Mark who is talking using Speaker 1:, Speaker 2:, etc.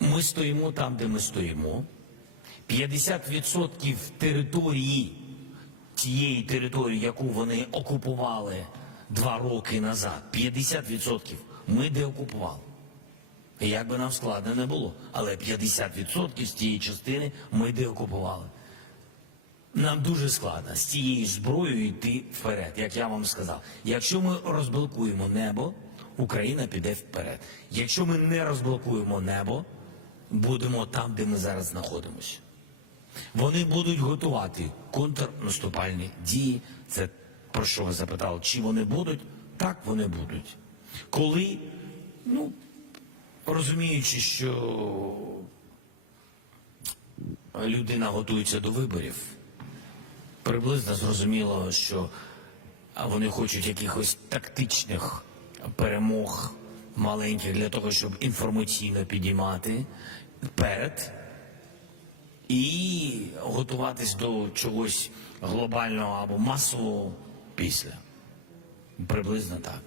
Speaker 1: Ми стоїмо там, де ми стоїмо. 50% території, тієї території, яку вони окупували два роки назад, 50% ми деокупували. Як би нам складно не було, але 50% з тієї частини ми деокупували. Нам дуже складно з цією зброєю йти вперед, як я вам сказав. Якщо ми розблокуємо небо, Україна піде вперед. Якщо ми не розблокуємо небо, будемо там, де ми зараз знаходимося. Вони будуть готувати контрнаступальні дії. Це про що ви запитали? Чи вони будуть? Так, вони будуть. Коли, ну, розуміючи, що людина готується до виборів, приблизно зрозуміло, що вони хочуть якихось тактичних перемог маленьких для того, щоб інформаційно підіймати перед і готуватись до чогось глобального або масового після. Приблизно так.